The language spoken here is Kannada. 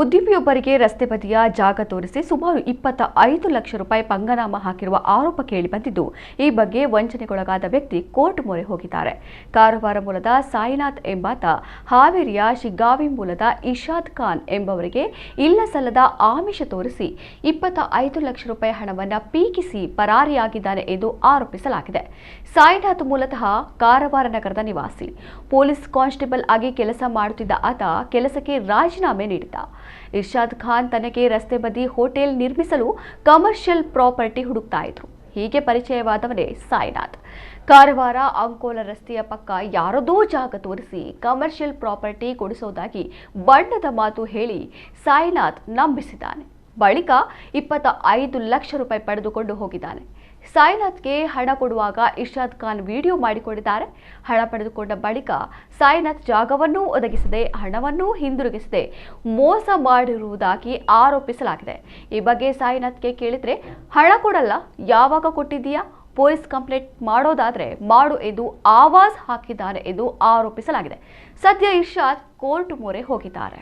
ಉದ್ಯಮಿಯೊಬ್ಬರಿಗೆ ರಸ್ತೆ ಬದಿಯ ಜಾಗ ತೋರಿಸಿ ಸುಮಾರು 25 ಲಕ್ಷ ರೂಪಾಯಿ ಪಂಗನಾಮ ಹಾಕಿರುವ ಆರೋಪ ಕೇಳಿಬಂದಿದ್ದು, ಈ ಬಗ್ಗೆ ವಂಚನೆಗೊಳಗಾದ ವ್ಯಕ್ತಿ ಕೋರ್ಟ್ ಮೊರೆ ಹೋಗಿದ್ದಾರೆ. ಕಾರವಾರ ಮೂಲದ ಸಾಯಿನಾಥ್ ಎಂಬಾತ ಹಾವೇರಿಯ ಶಿಗ್ಗಾವಿ ಮೂಲದ ಇಶಾದ್ ಖಾನ್ ಎಂಬವರಿಗೆ ಇಲ್ಲಸಲ್ಲದ ಆಮಿಷ ತೋರಿಸಿ 25 ಲಕ್ಷ ರೂಪಾಯಿ ಹಣವನ್ನು ಪೀಕಿಸಿ ಪರಾರಿಯಾಗಿದ್ದಾನೆ ಎಂದು ಆರೋಪಿಸಲಾಗಿದೆ. ಸಾಯಿನಾಥ್ ಮೂಲತಃ ಕಾರವಾರ ನಗರದ ನಿವಾಸಿ. ಪೊಲೀಸ್ ಕಾನ್ಸ್ಟೇಬಲ್ ಆಗಿ ಕೆಲಸ ಮಾಡುತ್ತಿದ್ದ ಆತ ಕೆಲಸಕ್ಕೆ ರಾಜೀನಾಮೆ ನೀಡಿದ್ದ. ಇರ್ಷಾದ್ ಖಾನ್ ತನಗೆ ರಸ್ತೆ ಬದಿ ಹೋಟೆಲ್ ನಿರ್ಮಿಸಲು ಕಮರ್ಷಿಯಲ್ ಪ್ರಾಪರ್ಟಿ ಹುಡುಕ್ತಾ ಇದ್ರು. ಹೀಗೆ ಪರಿಚಯವಾದವನೇ ಸಾಯಿನಾಥ್. ಕಾರವಾರ ಅಂಕೋಲ ರಸ್ತೆಯ ಪಕ್ಕ ಯಾರದೋ ಜಾಗ ತೋರಿಸಿ ಕಮರ್ಷಿಯಲ್ ಪ್ರಾಪರ್ಟಿ ಕೊಡಿಸೋದಾಗಿ ಬಣ್ಣದ ಮಾತು ಹೇಳಿ ಸಾಯಿನಾಥ್ ನಂಬಿಸಿದ್ದಾನೆ. ಬಳಿಕ 25 ಲಕ್ಷ ರೂಪಾಯಿ ಪಡೆದುಕೊಂಡು ಹೋಗಿದ್ದಾನೆ. ಸಾಯಿನಾಥ್ಗೆ ಹಣ ಕೊಡುವಾಗ ಇರ್ಷಾದ್ ಖಾನ್ ವಿಡಿಯೋ ಮಾಡಿಕೊಂಡಿದ್ದಾರೆ. ಹಣ ಪಡೆದುಕೊಂಡ ಬಳಿಕ ಸಾಯಿನಾಥ್ ಜಾಗವನ್ನೂ ಒದಗಿಸದೆ ಹಣವನ್ನೂ ಹಿಂದಿರುಗಿಸದೆ ಮೋಸ ಮಾಡಿರುವುದಾಗಿ ಆರೋಪಿಸಲಾಗಿದೆ. ಈ ಬಗ್ಗೆ ಸಾಯಿನಾಥ್ಗೆ ಕೇಳಿದ್ರೆ ಹಣ ಕೊಡಲ್ಲ, ಯಾವಾಗ ಕೊಟ್ಟಿದ್ದೀಯಾ, ಪೊಲೀಸ್ ಕಂಪ್ಲೇಂಟ್ ಮಾಡೋದಾದ್ರೆ ಮಾಡು ಎಂದು ಆವಾಜ್ ಹಾಕಿದ್ದಾನೆ ಎಂದು ಆರೋಪಿಸಲಾಗಿದೆ. ಸದ್ಯ ಇರ್ಷಾದ್ ಕೋರ್ಟ್ ಮೊರೆ ಹೋಗಿದ್ದಾರೆ.